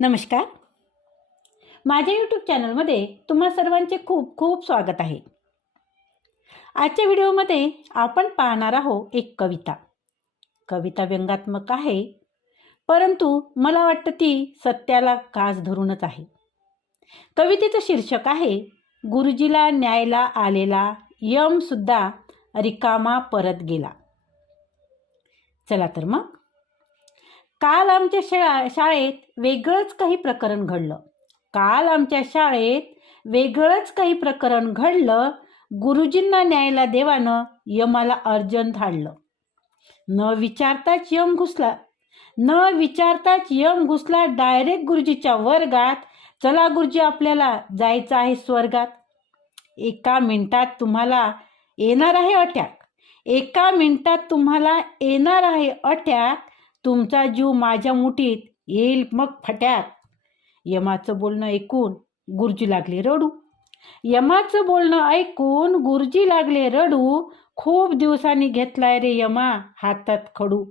नमस्कार. माझ्या यूट्यूब चॅनलमध्ये तुम्हा सर्वांचे खूप खूप स्वागत आहे. आजच्या व्हिडिओमध्ये आपण पाहणार आहोत एक कविता. कविता व्यंगात्मक आहे परंतु मला वाटतं ती सत्याला कास धरूनच आहे. कवितेचं शीर्षक आहे गुरुजीला न्यायला आलेला यमसुद्धा रिकामा परत गेला. चला तर मग काल आमच्या शाळा शाळेत वेगळंच काही प्रकरण घडलं. काल आमच्या शाळेत वेगळंच काही प्रकरण घडलं. गुरुजींना न्यायला देवानं यमाला अर्जंट धाडलं. न विचारताच यम घुसला. न विचारताच यम घुसला डायरेक्ट गुरुजीच्या वर्गात. चला गुरुजी आपल्याला जायचं आहे स्वर्गात. एका मिनिटात तुम्हाला येणार आहे अटॅक. एका मिनिटात तुम्हाला येणार आहे अटॅक. तुमचा जीव माझ्या मुठीत येईल मग फट्यात. यमाचं बोलणं ऐकून गुरुजी लागले रडू. यमाचं बोलणं ऐकून गुरुजी लागले रडू खूप दिवसांनी घेतलाय रे यमा हातात खडू.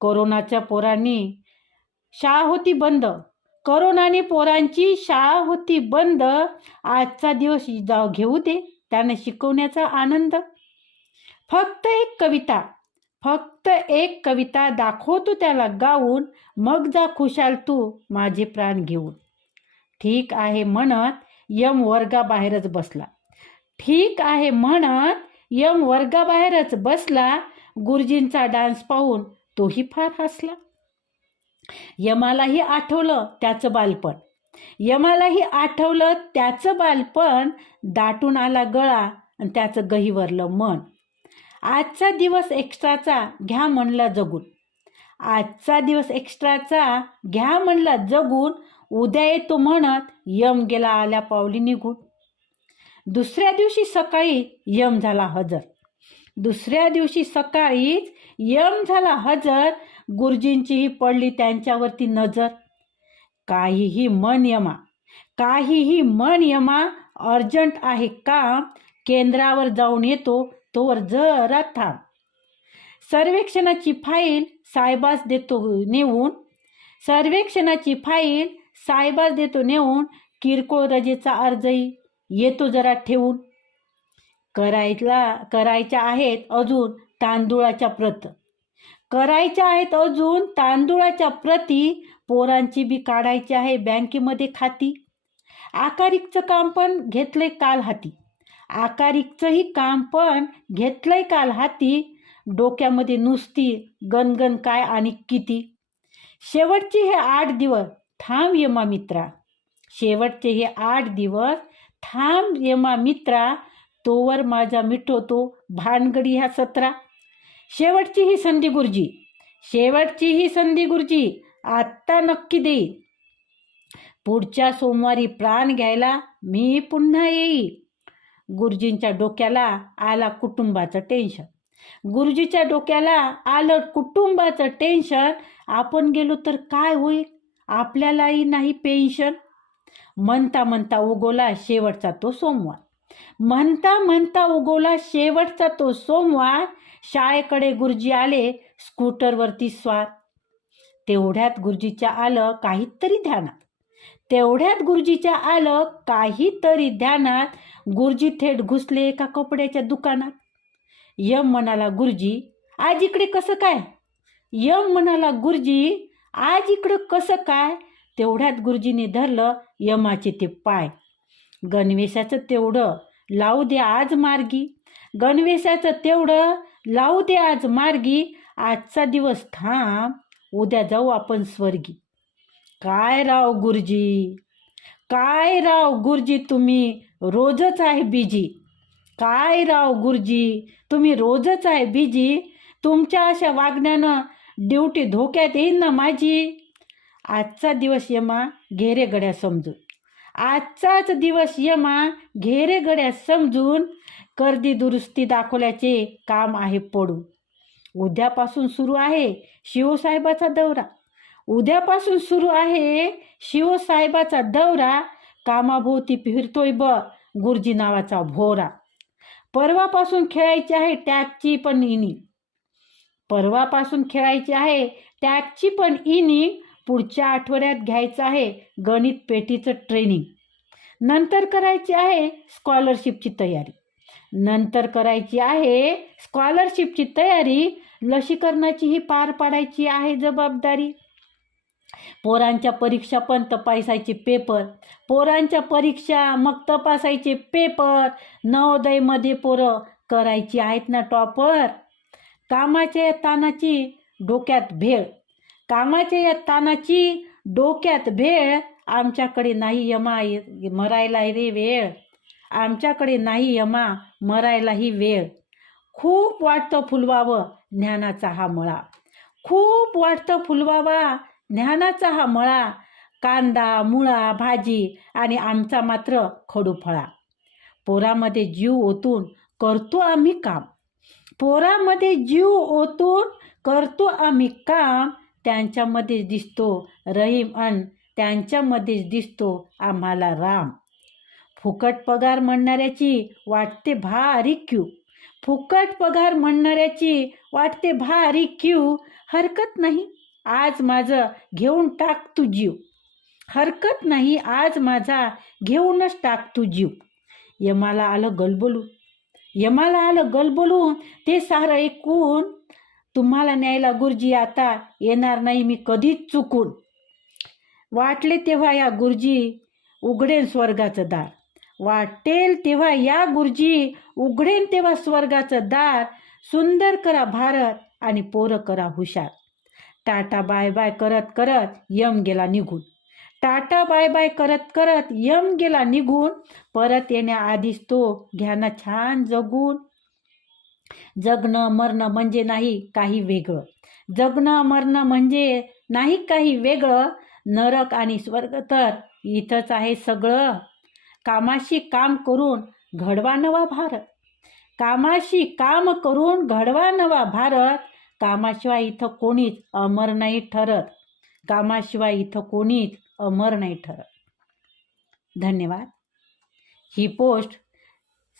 करोनाच्या पोरांनी शाळा होती बंद. करोनाने पोरांची शाळा होती बंद. आजचा दिवस जाऊ घेऊ दे त्याने शिकवण्याचा आनंद. फक्त एक कविता. फक्त एक कविता दाखवतो त्याला गाऊन मग जा खुशाल तू माझे प्राण घेऊन. ठीक आहे म्हणत यम वर्गाबाहेरच बसला. ठीक आहे म्हणत यम वर्गाबाहेरच बसला गुरुजींचा डान्स पाहून तोही फार हसला. यमालाही आठवलं त्याचं बालपण. यमालाही आठवलं त्याचं बालपण दाटून आला गळा आणि त्याचं गहिवरलं मन. आजचा दिवस एक्स्ट्राचा घ्या म्हणला जगून. आजचा दिवस एक्स्ट्राचा घ्या म्हणला जगून उद्या येतो म्हणत यम गेला आल्या पावली निघून. दुसऱ्या दिवशी सकाळी यम झाला हजर. दुसऱ्या दिवशी सकाळीच यम झाला हजर गुरुजींचीही पडली त्यांच्यावरती नजर. काहीही मन यमा काहीही मन यमा अर्जंट आहे काम केंद्रावर जाऊन येतो तोवर जरा थांब. सर्वेक्षणाची फाईल साहेबास देतो नेऊन सर्वेक्षणाची फाईल साहेबास देतो नेऊन किरकोळ रजेचा अर्जही येतो जरा ठेवून. करायला करायच्या आहेत अजून तांदूळाच्या प्रत. करायच्या आहेत अजून तांदूळाच्या प्रती पोरांची बी काढायची आहे बँकेमध्ये खाती. आकारिकचं काम पण घेतले काल हाती. आकारिकचंही काम पण घेतलंय काल हाती. डोक्यामध्ये नुसती गणगण काय आणि किती. शेवटचे हे आठ दिवस थांब यमा मित्रा. शेवटचे हे आठ दिवस थांब यमा मित्रा. तोवर माझा मिठवतो भानगडी ह्या सतरा. शेवटची ही संधी गुरुजी. शेवटची ही संधी गुरुजी. आत्ता नक्की देईल पुढच्या सोमवारी प्राण घ्यायला मी पुन्हा येईल गुरुजींच्या डोक्याला आला कुटुंबाचं टेन्शन गुरुजीच्या डोक्याला आलं कुटुंबाचं टेन्शन आपण गेलो तर काय होईल? आपल्यालाही नाही पेन्शन म्हणता म्हणता उगवला शेवटचा तो सोमवार. म्हणता म्हणता उगवला शेवटचा तो सोमवार. शाळेकडे गुरुजी आले स्कूटरवरती स्वार. तेवढ्यात गुरुजीच्या आलं काहीतरी ध्यानात. तेवढ्यात गुरुजीच्या आलं काहीतरी ध्यानात. गुरुजी थेट घुसले एका कपड्याच्या दुकानात. यम म्हणाला गुरुजी आज इकडे कसं काय? यम म्हणाला गुरुजी आज इकडं कसं काय? तेवढ्यात गुरुजीने धरलं यमाचे ते पाय. गणवेशाचं तेवढं लावू दे आज मार्गी. गणवेशाचं तेवढं लावू दे आज मार्गी. आजचा दिवस थांब उद्या जाऊ आपण स्वर्गी. काय राव गुरुजी? काय राव गुरुजी तुम्ही रोजच आहे बिजी काय राव गुरुजी तुम्ही रोजच आहे बिजी तुमच्या अशा वागण्यानं ड्युटी धोक्यात येईल ना माझी? आजचा दिवस यमा घेरे गड्या समजून. आजचाच दिवस यमा घेरे गड्या समजून कर्दी दुरुस्ती दाखवल्याचे काम आहे पडून. उद्यापासून सुरू आहे शिवसाहेबाचा दौरा. उद्यापासून सुरू आहे शिवसाहेबाचा दौरा. कामाभोवती फिरतोय ब गुरुजी नावाचा भोरा. परवापासून खेळायची आहे टॅगची पण इनिंग. परवापासून खेळायची आहे टॅगची पण इनिंग. पुढच्या आठवड्यात घ्यायचं आहे गणित पेटीचं ट्रेनिंग नंतर करायची आहे स्कॉलरशिपची तयारी. नंतर करायची आहे स्कॉलरशिपची तयारी. लसीकरणाचीही पार पाडायची आहे जबाबदारी. पोरांच्या परीक्षा पण तपासायचे पेपर पोरांच्या परीक्षा मग तपासायचे पेपर नवोदयमध्ये पोरं करायची आहेत ना टॉपर कामाच्या या तानाची डोक्यात भेळ. कामाच्या या तानाची डोक्यात भेळ आमच्याकडे नाही यमा मरायला रे वेळ. आमच्याकडे नाही यमा मरायलाही वेळ. खूप वाटतं फुलवावं ज्ञानाचा हा मळा. खूप वाटतं फुलवावा ज्ञानाचा हा मळा कांदा मुळा भाजी आणि आमचा मात्र खडूफळा. पोरामध्ये जीव ओतून करतो आम्ही काम. पोरामध्ये जीव ओतून करतो आम्ही काम. त्यांच्यामध्येच दिसतो रहीम अन त्यांच्यामध्येच दिसतो आम्हाला राम. फुकट पगार म्हणणाऱ्याची वाटते भारी क्यू. फुकट पगार म्हणणाऱ्याची वाटते भारी क्यू. हरकत नाही. आज माझं घेऊन टाक तू जीव. हरकत नाही आज माझा घेऊनच टाक तू जीव. यमाला आलं गलबलू. यमाला आलं गलबलून ते सारं ऐकून तुम्हाला न्यायला गुरुजी आता येणार नाही मी कधीच चुकून. वाटले तेव्हा या गुरुजी उघडेन स्वर्गाचं दार. वाटेल तेव्हा या गुरुजी उघडेन तेव्हा स्वर्गाचं दार. सुंदर करा भारत आणि पोरं करा हुशार. टाटा बाय बाय करत करत यम गेला निघून. टाटा बाय बाय करत करत यम गेला निघून. परत येण्याआधीच तो घ्यानं छान जगून. जगणं मरणं म्हणजे नाही काही वेगळं. जगणं मरणं म्हणजे नाही काही वेगळं. नरक आणि स्वर्ग तर इथंच आहे सगळं. कामाशी काम करून घडवा नवा भारत. कामाशी काम करून घडवा नवा भारत. कामाशिवाय इथं कोणीच अमर नाही ठरत. कामाशिवाय इथं कोणीच अमर नाही ठरत. धन्यवाद. ही पोस्ट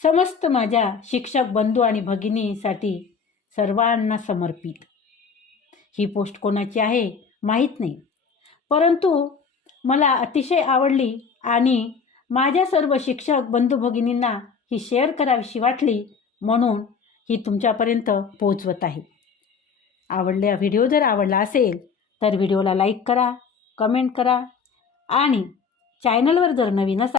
समस्त माझ्या शिक्षक बंधू आणि भगिनीसाठी सर्वांना समर्पित. ही पोस्ट कोणाची आहे माहीत नाही. परंतु मला अतिशय आवडली आणि माझ्या सर्व शिक्षक बंधू भगिनींना ही शेअर करावीशी वाटली म्हणून ही तुमच्यापर्यंत पोहोचवत आहे. आवडल्या व्हिडिओ जर आवडला असेल तर व्हिडिओला लाईक करा कमेंट करा आणि चॅनलवर जर नवीन असाल